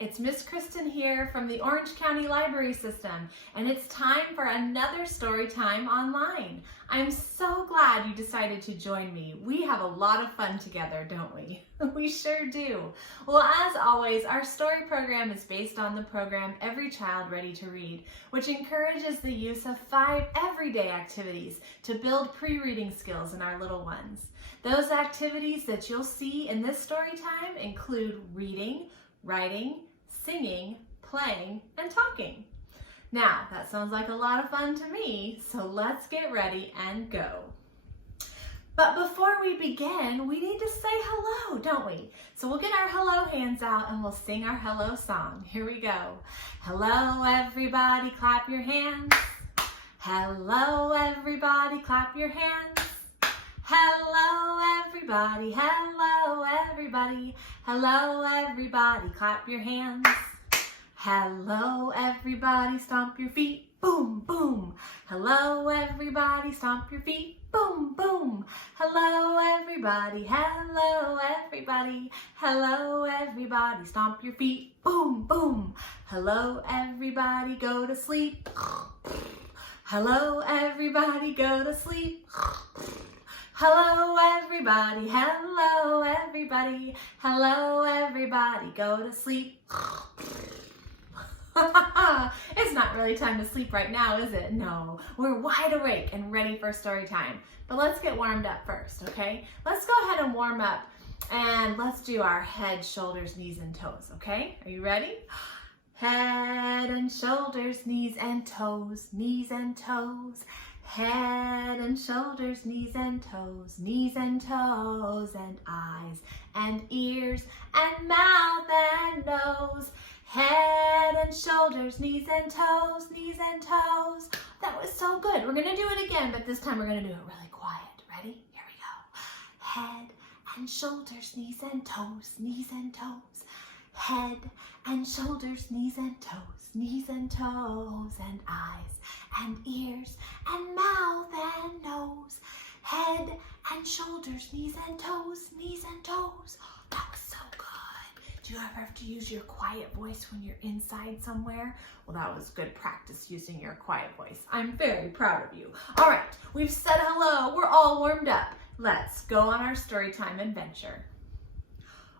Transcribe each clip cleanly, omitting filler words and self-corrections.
it's Miss Kristin here from the Orange County Library System, and it's time for another story time online. I'm so glad you decided to join me. We have a lot of fun together, don't we? We sure do. Well, as always, our story program is based on the program Every Child Ready to Read, which encourages the use of 5 everyday activities to build pre-reading skills in our little ones. Those activities that you'll see in this story time include reading, writing, singing, playing, and talking. Now, that sounds like a lot of fun to me, so let's get ready and go. But before we begin, we need to say hello, don't we? So we'll get our hello hands out and we'll sing our hello song. Here we go. Hello, everybody, clap your hands. Hello, everybody, clap your hands. Hello, everybody, hello, everybody. Hello, everybody, clap your hands. Hello, everybody, stomp your feet. Boom, boom. Hello, everybody, stomp your feet. Boom, boom. Hello, everybody. Hello, everybody. Hello, everybody. Stomp your feet. Boom, boom. Hello, everybody. Go to sleep. Hello, everybody. Go to sleep. Hello, everybody. Hello, everybody. Hello, everybody. Go to sleep. It's not really time to sleep right now, is it? No, we're wide awake and ready for story time. But let's get warmed up first, okay? Let's go ahead and warm up and let's do our head, shoulders, knees, and toes, okay? Are you ready? Head and shoulders, knees and toes, knees and toes. Head and shoulders, knees and toes, and eyes and ears and mouth and nose. Head and shoulders, knees and toes, That was so good. We're gonna do it again, but this time we're gonna do it really quiet. Ready? Here we go. Head and shoulders, knees and toes, Head and shoulders, knees and toes, and eyes and ears and mouth and nose. Head and shoulders, knees and toes, That was so good. Do you ever have to use your quiet voice when you're inside somewhere? Well, that was good practice using your quiet voice. I'm very proud of you. All right, we've said hello. We're all warmed up. Let's go on our storytime adventure.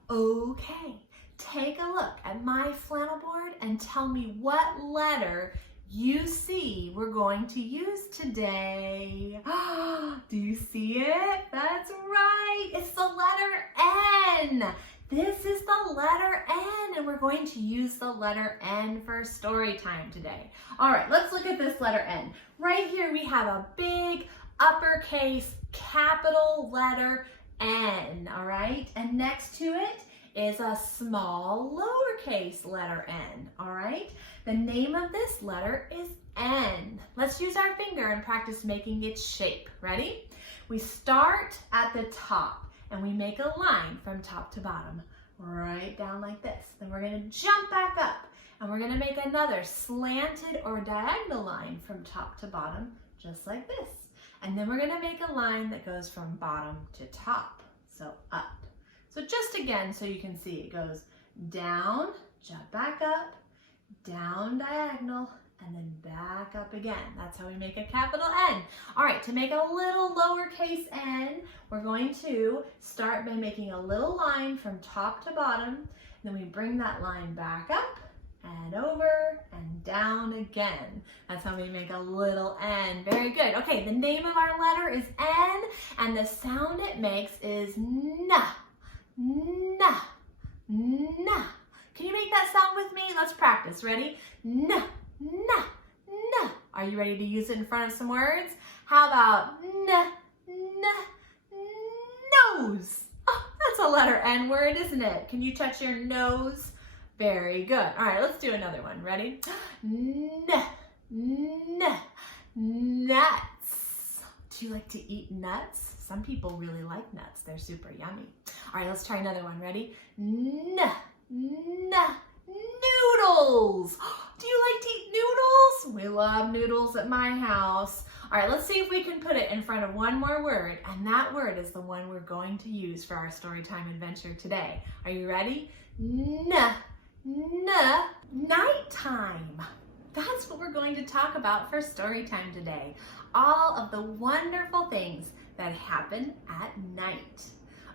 Okay, take a look at my flannel board and tell me what letter you see we're going to use today. Do you see it? That's right. It's the letter N. This is the letter N, and we're going to use the letter N for story time today. All right, let's look at this letter N. Right here we have a big uppercase capital letter N, all right? And next to it is a small lowercase letter N, all right? The name of this letter is N. Let's use our finger and practice making its shape. Ready? We start at the top and we make a line from top to bottom, right down like this. Then we're gonna jump back up and we're gonna make another slanted or diagonal line from top to bottom, just like this. And then we're gonna make a line that goes from bottom to top, so up. So just again, so you can see, it goes down, jump back up, down diagonal, and then back up again. That's how we make a capital N. All right, to make a little lowercase n, we're going to start by making a little line from top to bottom. Then we bring that line back up and over and down again. That's how we make a little N. Very good. Okay, the name of our letter is N, and the sound it makes is N. N. N. Can you make that sound with me? Let's practice. Ready? N. N. N. Are you ready to use it in front of some words? How about N. N. Nose? Oh, that's a letter N word, isn't it? Can you touch your nose? Very good. All right, let's do another one. Ready? N. N. Nuts. Do you like to eat nuts? Some people really like nuts. They're super yummy. All right, let's try another one. Ready? N. N. Noodles. Do you like to eat noodles? We love noodles at my house. All right, let's see if we can put it in front of one more word, and that word is the one we're going to use for our storytime adventure today. Are you ready? N. N. Nighttime. That's what we're going to talk about for story time today. All of the wonderful things that happen at night.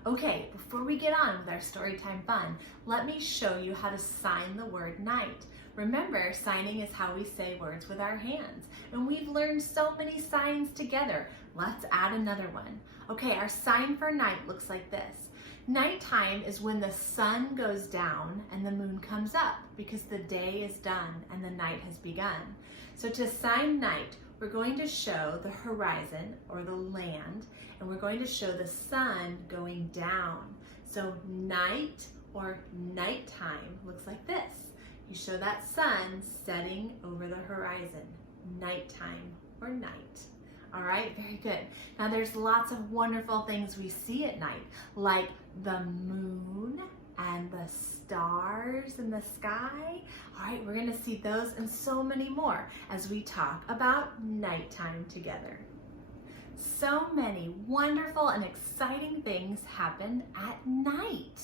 Okay, before we get on with our story time fun, let me show you how to sign the word night. Remember, signing is how we say words with our hands, and we've learned so many signs together. Let's add another one. Okay, our sign for night looks like this. Nighttime is when the sun goes down and the moon comes up because the day is done and the night has begun. So to sign night, we're going to show the horizon or the land, and we're going to show the sun going down. So night or nighttime looks like this. You show that sun setting over the horizon. Nighttime or night. All right, very good. Now there's lots of wonderful things we see at night, like the moon and the stars in the sky. All right, we're gonna see those and so many more as we talk about nighttime together. So many wonderful and exciting things happen at night.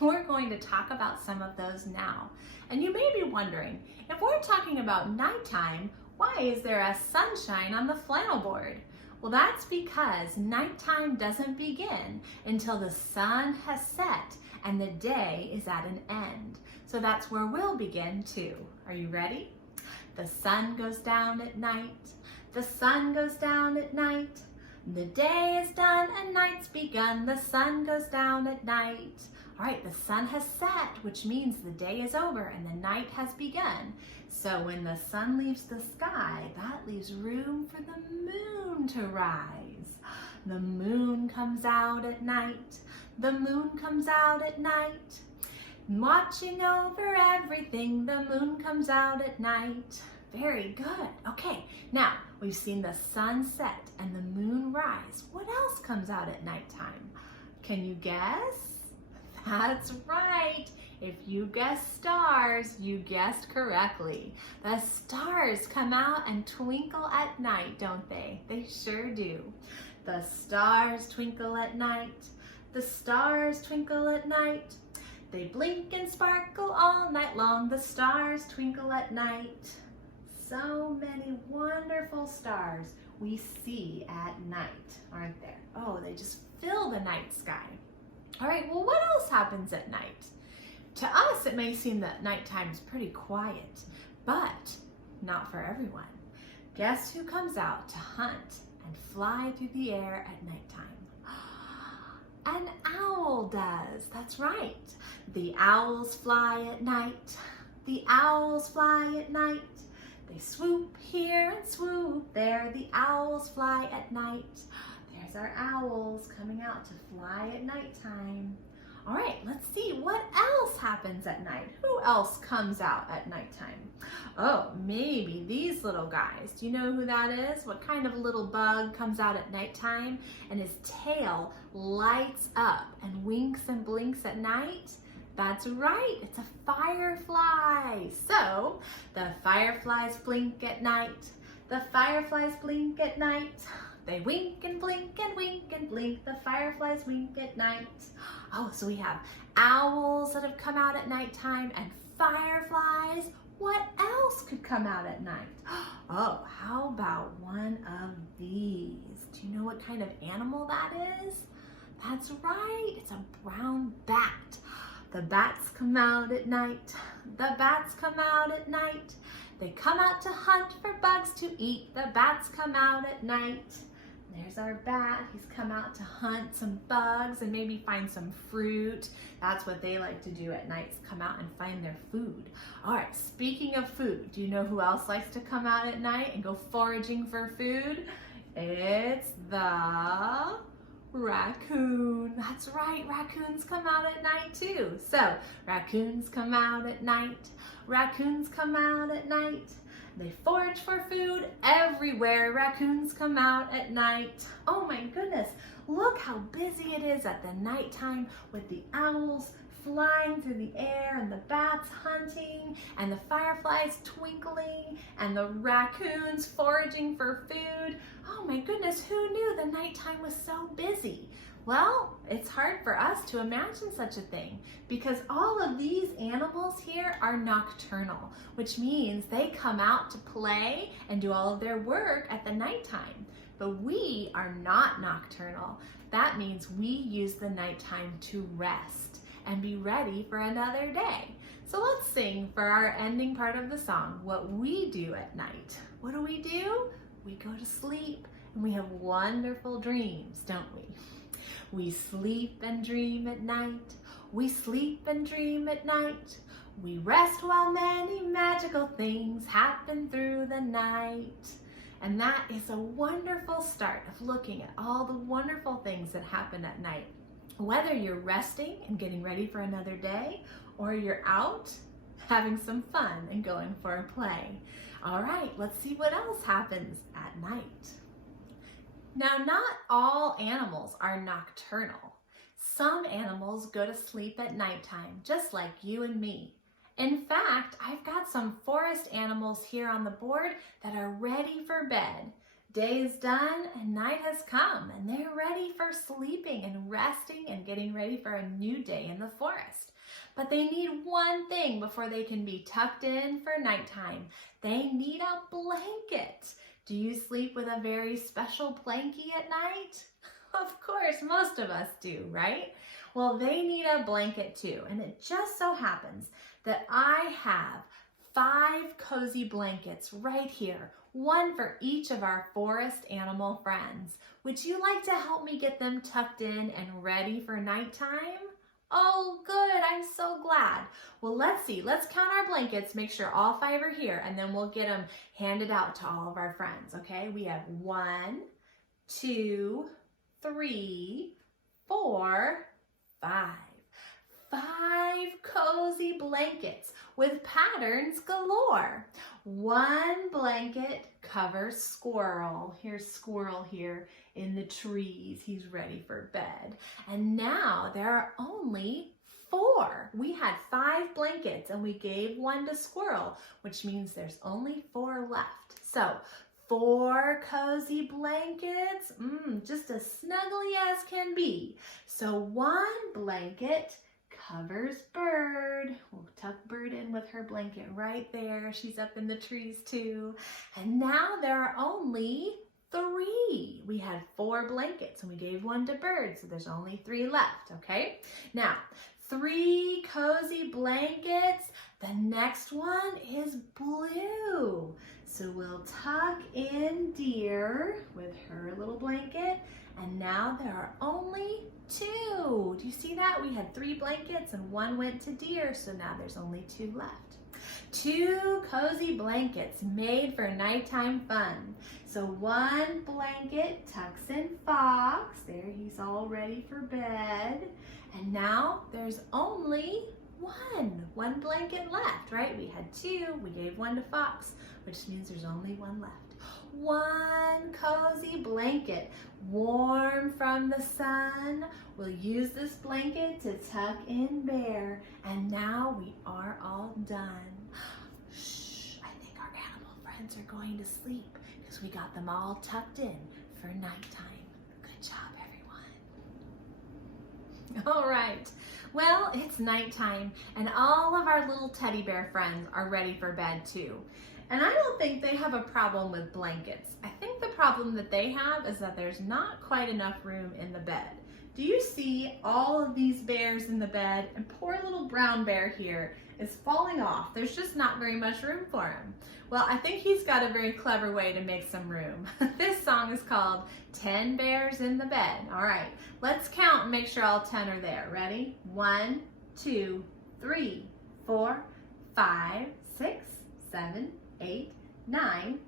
We're going to talk about some of those now. And you may be wondering, if we're talking about nighttime, why is there a sunshine on the flannel board? Well, that's because nighttime doesn't begin until the sun has set and the day is at an end. So that's where we'll begin too. Are you ready? The sun goes down at night. The sun goes down at night. The day is done and night's begun. The sun goes down at night. All right, the sun has set, which means the day is over and the night has begun. So when the sun leaves the sky, that leaves room for the moon to rise. The moon comes out at night. The moon comes out at night. Watching over everything, the moon comes out at night. Very good. Okay, now we've seen the sun set and the moon rise. What else comes out at nighttime? Can you guess? That's right. If you guessed stars, you guessed correctly. The stars come out and twinkle at night, don't they? They sure do. The stars twinkle at night. The stars twinkle at night. They blink and sparkle all night long. The stars twinkle at night. So many wonderful stars we see at night, aren't there? Oh, they just fill the night sky. All right, well, what else happens at night? To us, it may seem that nighttime is pretty quiet, but not for everyone. Guess who comes out to hunt and fly through the air at nighttime? An owl does, that's right. The owls fly at night. The owls fly at night. They swoop here and swoop there. The owls fly at night. There's our owls coming out to fly at nighttime. All right, let's see what else happens at night. Who else comes out at nighttime? Oh, maybe these little guys. Do you know who that is? What kind of little bug comes out at nighttime and his tail lights up and winks and blinks at night? That's right, it's a firefly. So, the fireflies blink at night. The fireflies blink at night. They wink and blink and wink and blink. The fireflies wink at night. Oh, so we have owls that have come out at nighttime and fireflies. What else could come out at night? Oh, how about one of these? Do you know what kind of animal that is? That's right, it's a brown bat. The bats come out at night. The bats come out at night. They come out to hunt for bugs to eat. The bats come out at night. There's our bat. He's come out to hunt some bugs and maybe find some fruit. That's what they like to do at night, is come out and find their food. All right, speaking of food, do you know who else likes to come out at night and go foraging for food? It's the raccoon. That's right, raccoons come out at night too. So, raccoons come out at night. Raccoons come out at night. They forage for food everywhere. Raccoons come out at night. Oh my goodness, look how busy it is at the nighttime with the owls flying through the air and the bats hunting and the fireflies twinkling and the raccoons foraging for food. Oh my goodness, who knew the nighttime was so busy? Well, it's hard for us to imagine such a thing because all of these animals here are nocturnal, which means they come out to play and do all of their work at the nighttime. But we are not nocturnal. That means we use the nighttime to rest and be ready for another day. So let's sing for our ending part of the song what we do at night. What do? We go to sleep and we have wonderful dreams, don't we? We sleep and dream at night. We sleep and dream at night. We rest while many magical things happen through the night. And that is a wonderful start of looking at all the wonderful things that happen at night. Whether you're resting and getting ready for another day, or you're out having some fun and going for a play. All right, let's see what else happens at night. Now, not all animals are nocturnal. Some animals go to sleep at nighttime, just like you and me. In fact, I've got some forest animals here on the board that are ready for bed. Day is done and night has come, and they're ready for sleeping and resting and getting ready for a new day in the forest. But they need one thing before they can be tucked in for nighttime. They need a blanket. Do you sleep with a very special blankie at night? Of course, most of us do, right? Well, they need a blanket too, and it just so happens that I have 5 cozy blankets right here, one for each of our forest animal friends. Would you like to help me get them tucked in and ready for nighttime? Oh, good, I'm so glad. Well, let's see, let's count our blankets, make sure all 5 are here, and then we'll get them handed out to all of our friends, okay? We have 1, 2, 3, 4, 5. 5 cozy blankets with patterns galore. One blanket covers Squirrel. Here's Squirrel here in the trees. He's ready for bed. And now there are only 4. We had 5 blankets and we gave one to Squirrel, which means there's only 4 left. So 4 cozy blankets, just as snuggly as can be. So one blanket covers Bird. We'll tuck Bird in with her blanket right there. She's up in the trees too. And now there are only 3. We had 4 blankets and we gave one to Bird, so there's only 3 left, okay? Now, 3 cozy blankets. The next one is Blue. So we'll tuck in Deer with her little blanket. And now there are only 2. Do you see that? We had 3 blankets and one went to Deer, so now there's only 2 left. 2 cozy blankets made for nighttime fun. So one blanket tucks in Fox. There, he's all ready for bed. And now there's only one blanket left, right? We had 2, we gave one to Fox, which means there's only 1 left. 1 cozy blanket, warm from the sun. We'll use this blanket to tuck in Bear. And now we are all done. Shh, I think our animal friends are going to sleep because we got them all tucked in for nighttime. Good job, everyone. All right. Well, it's nighttime and all of our little teddy bear friends are ready for bed too. And I don't think they have a problem with blankets. I think the problem that they have is that there's not quite enough room in the bed. Do you see all of these bears in the bed? And poor little brown bear here is falling off. There's just not very much room for him. Well, I think he's got a very clever way to make some room. This song is called 10 Bears in the Bed. All right, let's count and make sure all 10 are there. Ready? 1, 2, 3, 4, 5, 6, 7, 8, 9,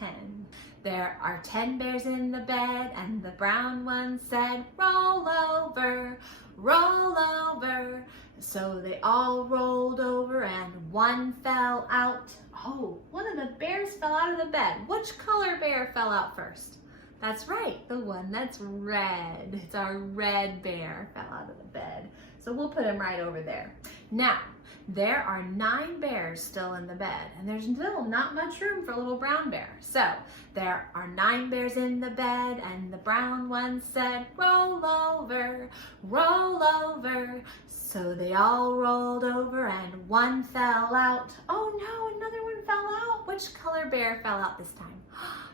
10. There are 10 bears in the bed, and the brown one said, roll over, roll over. So they all rolled over and one fell out. Oh, one of the bears fell out of the bed. Which color bear fell out first? That's right, the one that's red. It's our red bear fell out of the bed. So we'll put him right over there. Now, There are 9 bears still in the bed, and there's still not much room for little brown bear. So there are 9 bears in the bed, and the brown one said, roll over, roll over. So they all rolled over and one fell out. Oh no, another one fell out. Which color bear fell out this time?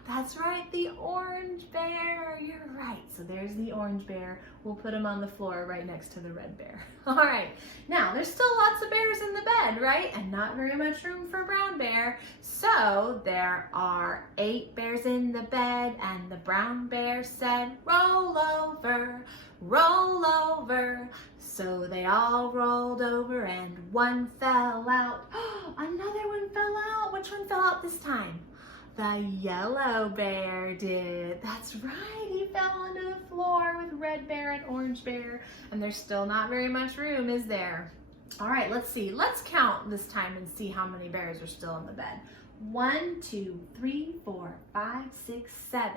That's right, the orange bear. You're right. So there's the orange bear. We'll put him on the floor right next to the red bear. All right. Now, there's still lots of bears in the bed, right? And not very much room for brown bear. So there are 8 bears in the bed, and the brown bear said, roll over, roll over. So they all rolled over and one fell out. Another one fell out. Which one fell out this time? The yellow bear did. That's right, he fell onto the floor with red bear and orange bear, and there's still not very much room, is there? All right, let's see. Let's count this time and see how many bears are still in the bed. 1, 2, 3, 4, 5, 6, 7.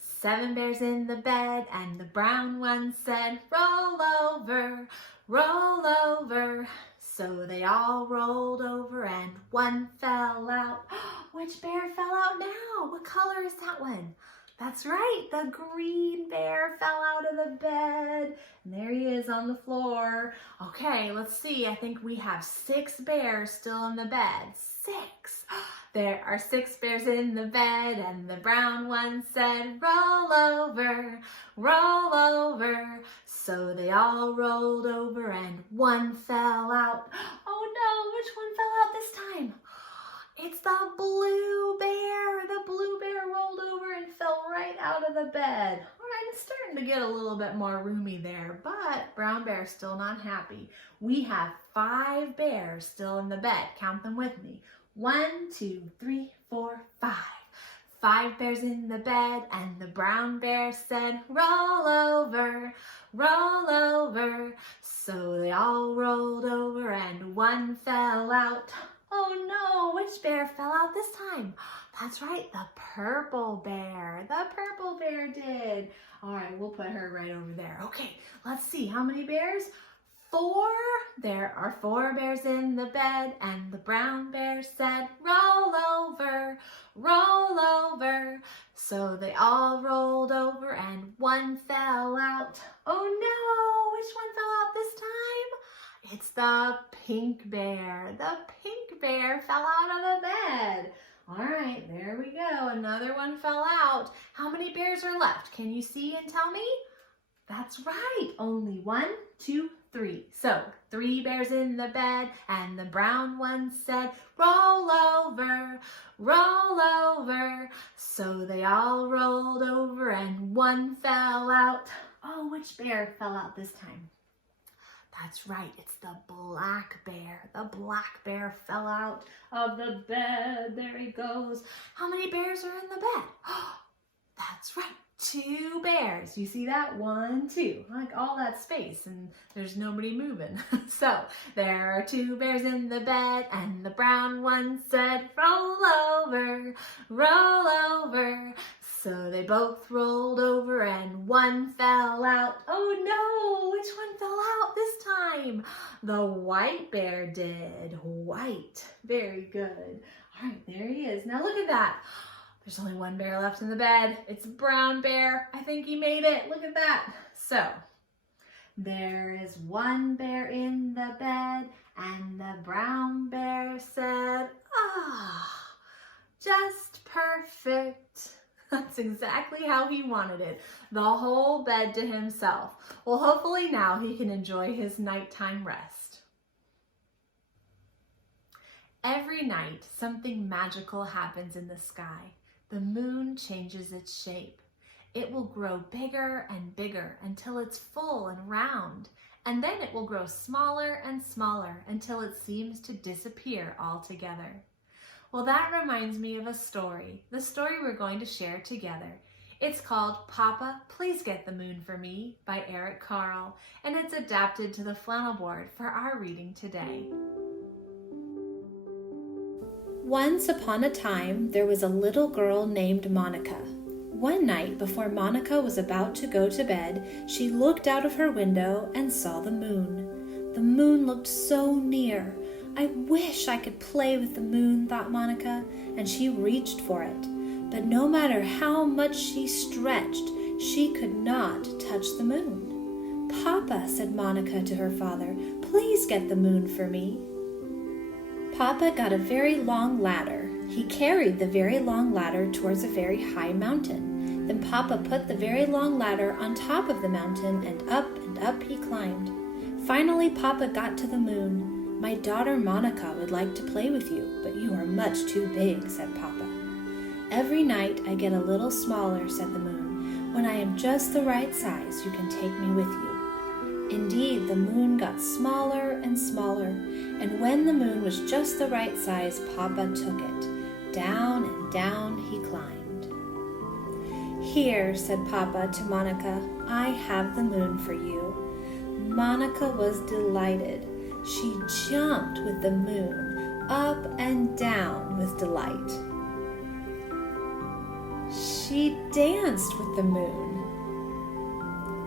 7 bears in the bed, and the brown one said, roll over, roll over. So they all rolled over and one fell out. Which bear fell out now? What color is that one? That's right, the green bear fell out of the bed. And there he is on the floor. Okay, let's see. I think we have 6 bears still in the bed. 6. There are 6 bears in the bed, and the brown one said, roll over, roll over. So they all rolled over and one fell out. Oh no, which one fell out this time? It's the blue bear. The blue bear rolled over and fell right out of the bed. All right, it's starting to get a little bit more roomy there, but brown bear's still not happy. We have 5 bears still in the bed. Count them with me. 1, 2, 3, 4, 5. 5 bears in the bed, and the brown bear said, roll over, roll over. So they all rolled over and one fell out. Oh no, which bear fell out this time? That's right, the purple bear. The purple bear did. All right, we'll put her right over there. Okay, let's see, how many bears? 4. There are 4 bears in the bed, and the brown bear said, roll over, roll over. So they all rolled over and one fell out. Oh no, which one fell out this time? It's the pink bear. The pink bear fell out of the bed. All right, there we go. Another one fell out. How many bears are left? Can you see and tell me? That's right. Only 1, 2, 3. So 3 bears in the bed, and the brown one said, roll over, roll over. So they all rolled over and one fell out. Oh, which bear fell out this time? That's right, it's the black bear. The black bear fell out of the bed. There he goes. How many bears are in the bed? That's right, 2 bears. You see that? 1, 2. Like all that space, and there's nobody moving. So there are 2 bears in the bed, and the brown one said, roll over, roll over. So they both rolled over and one fell out. Oh no, which one fell out this time? The white bear did. White. Very good. All right, there he is. Now look at that. There's only 1 bear left in the bed. It's brown bear. I think he made it. Look at that. So there is 1 bear in the bed, and the brown bear said, just perfect. That's exactly how he wanted it. The whole bed to himself. Well, hopefully now he can enjoy his nighttime rest. Every night, something magical happens in the sky. The moon changes its shape. It will grow bigger and bigger until it's full and round. And then it will grow smaller and smaller until it seems to disappear altogether. Well, that reminds me of a story, the story we're going to share together. It's called Papa, Please Get the Moon for Me by Carle, and it's adapted to the flannel board for our reading today. Once upon a time, there was a little girl named Monica. One night, before Monica was about to go to bed, she looked out of her window and saw the moon. The moon looked so near. I wish I could play with the moon, thought Monica, and she reached for it. But no matter how much she stretched, she could not touch the moon. Papa, said Monica to her father, please get the moon for me. Papa got a very long ladder. He carried the very long ladder towards a very high mountain. Then Papa put the very long ladder on top of the mountain, and up he climbed. Finally, Papa got to the moon. My daughter Monica would like to play with you, but you are much too big, said Papa. Every night I get a little smaller, said the moon. When I am just the right size, you can take me with you. Indeed, the moon got smaller and smaller, and when the moon was just the right size, Papa took it. Down and down he climbed. Here, said Papa to Monica, I have the moon for you. Monica was delighted. She jumped with the moon, up and down with delight. She danced with the moon,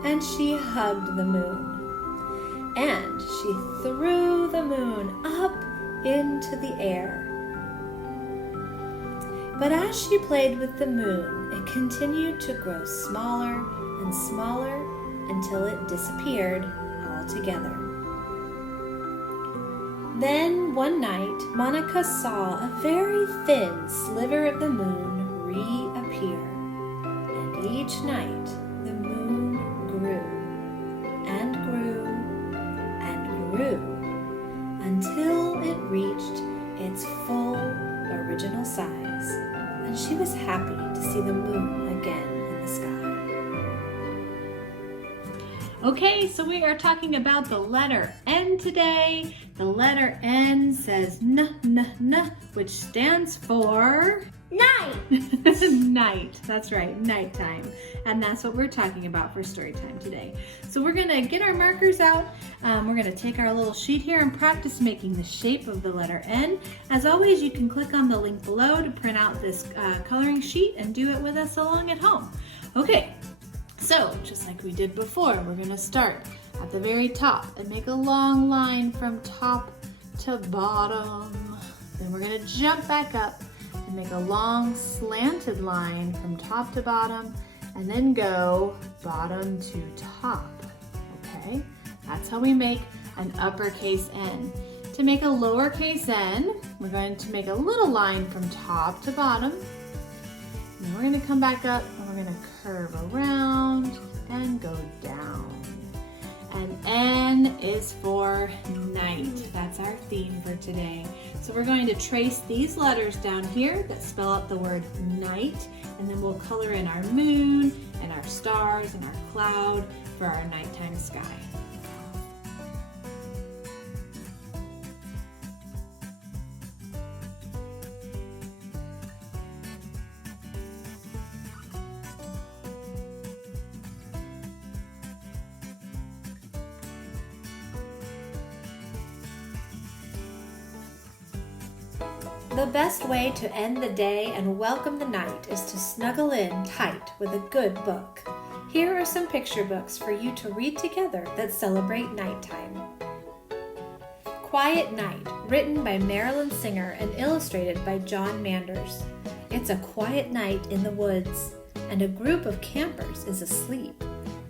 and she hugged the moon, and she threw the moon up into the air. But as she played with the moon, it continued to grow smaller and smaller until it disappeared altogether. Then one night, Monica saw a very thin sliver of the moon reappear, and each night the moon grew and grew and grew until it reached its full original size, and she was happy to see the moon again in the sky. Okay, so we are talking about the letter N today. The letter N says N, which stands for night. Night. That's right, nighttime. And that's what we're talking about for story time today. So we're going to get our markers out. We're going to take our little sheet here and practice making the shape of the letter N. As always, you can click on the link below to print out this coloring sheet and do it with us along at home. Okay. So, just like we did before, we're going to start at the very top and make a long line from top to bottom. Then we're going to jump back up and make a long slanted line from top to bottom, and then go bottom to top. Okay, that's how we make an uppercase N. To make a lowercase n, we're going to make a little line from top to bottom. And we're going to come back up and we're going to curve around and go down. And N is for night. That's our theme for today. So we're going to trace these letters down here that spell out the word night, and then we'll color in our moon and our stars and our cloud for our nighttime sky. The best way to end the day and welcome the night is to snuggle in tight with a good book. Here are some picture books for you to read together that celebrate nighttime. Quiet Night, written by Marilyn Singer and illustrated by John Manders. It's a quiet night in the woods, and a group of campers is asleep.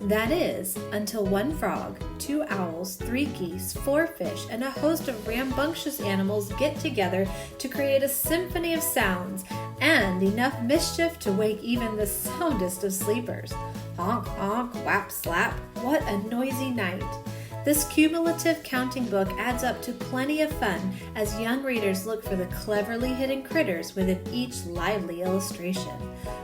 That is, until one frog, 2 owls, 3 geese, 4 fish, and a host of rambunctious animals get together to create a symphony of sounds and enough mischief to wake even the soundest of sleepers. Honk, honk, whap, slap. What a noisy night. This cumulative counting book adds up to plenty of fun as young readers look for the cleverly hidden critters within each lively illustration.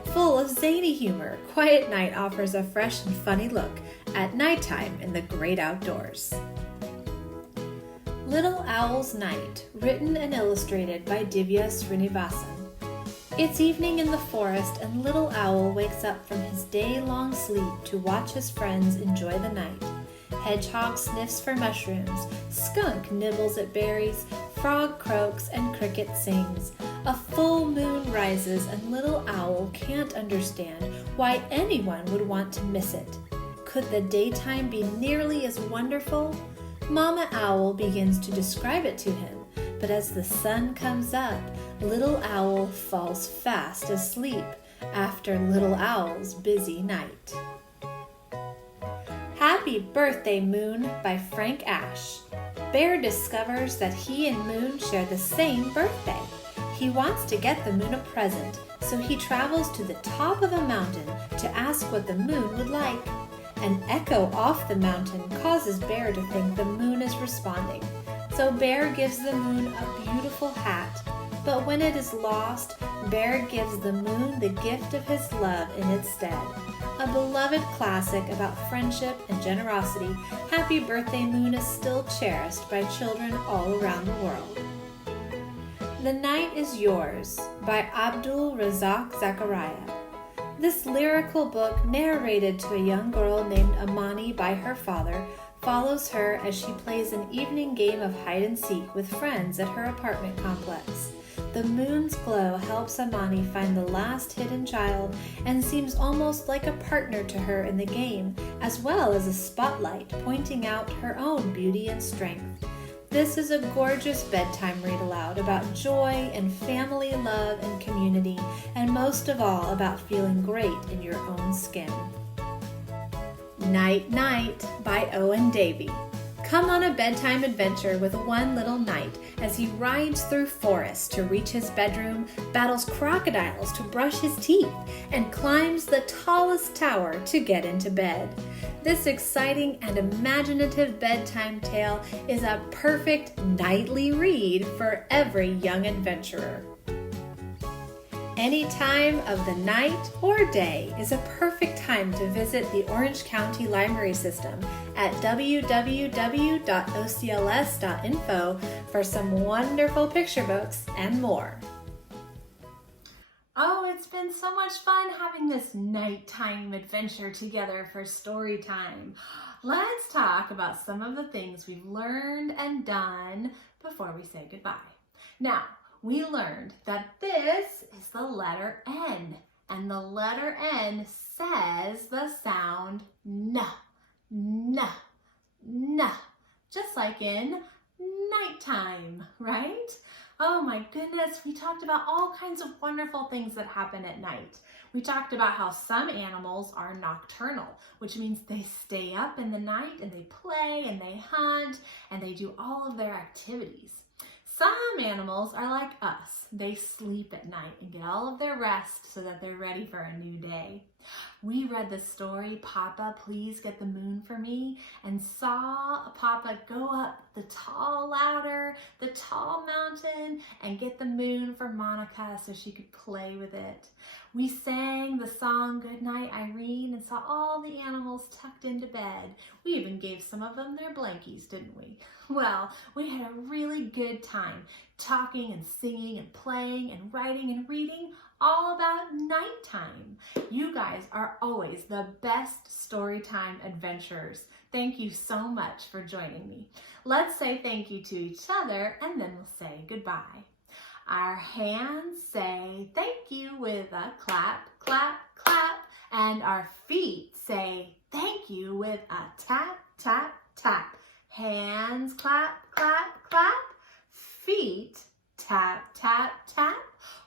Full of zany humor, Quiet Night offers a fresh and funny look at nighttime in the great outdoors. Little Owl's Night, written and illustrated by Divya Srinivasan. It's evening in the forest and Little Owl wakes up from his day-long sleep to watch his friends enjoy the night. Hedgehog sniffs for mushrooms, skunk nibbles at berries, frog croaks, and cricket sings. A full moon rises and Little Owl can't understand why anyone would want to miss it. Could the daytime be nearly as wonderful? Mama Owl begins to describe it to him, But as the sun comes up, Little Owl falls fast asleep after Little Owl's busy night. Happy Birthday, Moon by Frank Asch. Bear discovers that he and Moon share the same birthday. He wants to get the moon a present, so he travels to the top of a mountain to ask what the moon would like. An echo off the mountain causes Bear to think the moon is responding. So Bear gives the moon a beautiful hat. But when it is lost, Bear gives the moon the gift of his love in its stead. A beloved classic about friendship and generosity, Happy Birthday, Moon is still cherished by children all around the world. The Night is Yours by Abdul-Razak Zachariah. This lyrical book, narrated to a young girl named Amani by her father, follows her as she plays an evening game of hide and seek with friends at her apartment complex. The moon's glow helps Amani find the last hidden child and seems almost like a partner to her in the game, as well as a spotlight pointing out her own beauty and strength. This is a gorgeous bedtime read-aloud about joy and family love and community, and most of all about feeling great in your own skin. Night Night by Owen Davey. Come on a bedtime adventure with one little knight as he rides through forests to reach his bedroom, battles crocodiles to brush his teeth, and climbs the tallest tower to get into bed. This exciting and imaginative bedtime tale is a perfect nightly read for every young adventurer. Any time of the night or day is a perfect time to visit the Orange County Library System at www.ocls.info for some wonderful picture books and more. Oh, it's been so much fun having this nighttime adventure together for story time. Let's talk about some of the things we've learned and done before we say goodbye. Now, we learned that this is the letter N, and the letter N says the sound N, N, N, just like in nighttime, right? Oh my goodness, we talked about all kinds of wonderful things that happen at night. We talked about how some animals are nocturnal, which means they stay up in the night and they play and they hunt and they do all of their activities. Some animals are like us. They sleep at night and get all of their rest so that they're ready for a new day. We read the story, Papa, Please Get the Moon for Me, and saw Papa go up the tall ladder, the tall mountain, and get the moon for Monica so she could play with it. We sang the song Goodnight Irene and saw all the animals tucked into bed. We even gave some of them their blankies, didn't we? Well, we had a really good time talking and singing and playing and writing and reading all about nighttime. You guys are always the best Storytime adventurers. Thank you so much for joining me. Let's say thank you to each other and then we'll say goodbye. Our hands say thank you with a clap, clap, clap, and our feet say thank you with a tap, tap, tap. Hands clap, clap, clap, feet tap, tap, tap.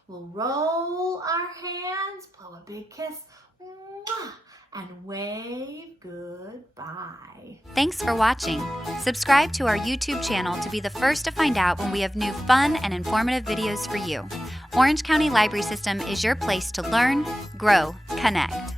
We'll roll our hands, blow a big kiss, mwah, and wave goodbye. Thanks for watching. Subscribe to our YouTube channel to be the first to find out when we have new fun and informative videos for you. Orange County Library System is your place to learn, grow, connect.